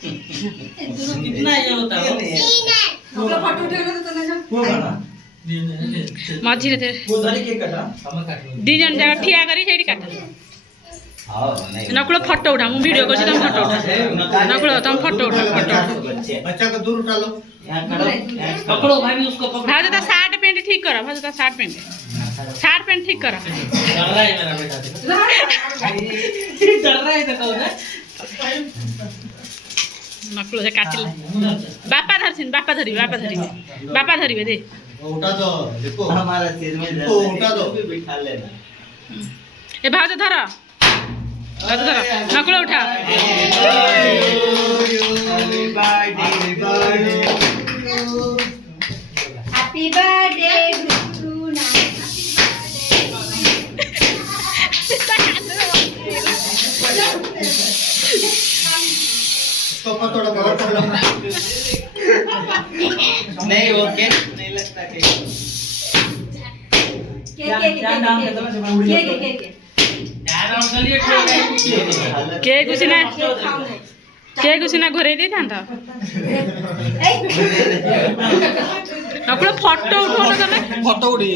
कितना ये होता है फोटो उठेलो तो तने को गाना मझी रे वो धरी के कटा हम काट लो दी जन जगह ठिया करी सेठी काट हां नहीं नकुल फोटो उठा मु वीडियो करछि तुम फोटो उठा नकुल तुम फोटो उठा फोटो बच्चा को दूर उठा लो यहां करो पकड़ो भाई उसको पकड़ो भाज ता शर्ट पैंट ठीक करो भाज ता शर्ट पैंट ठीक करो डर रहा है मेरा बेटा डर रहा है तो कहो ना नकुल से काटिले बापा धरछिन बापा धरिबे दे उठा दो देखो हमारा सिर में इसको उठा दो बिठा लेना ए भाज धर नकुल उठा हैप्पी बर्थडे टू ना तो थोड़ा कवर कर लो नहीं वो केक नहीं लगता केक यार और चलिए के कुछ ना घरे दे था नकुल फोटो उठो ना तने फोटो उड़ी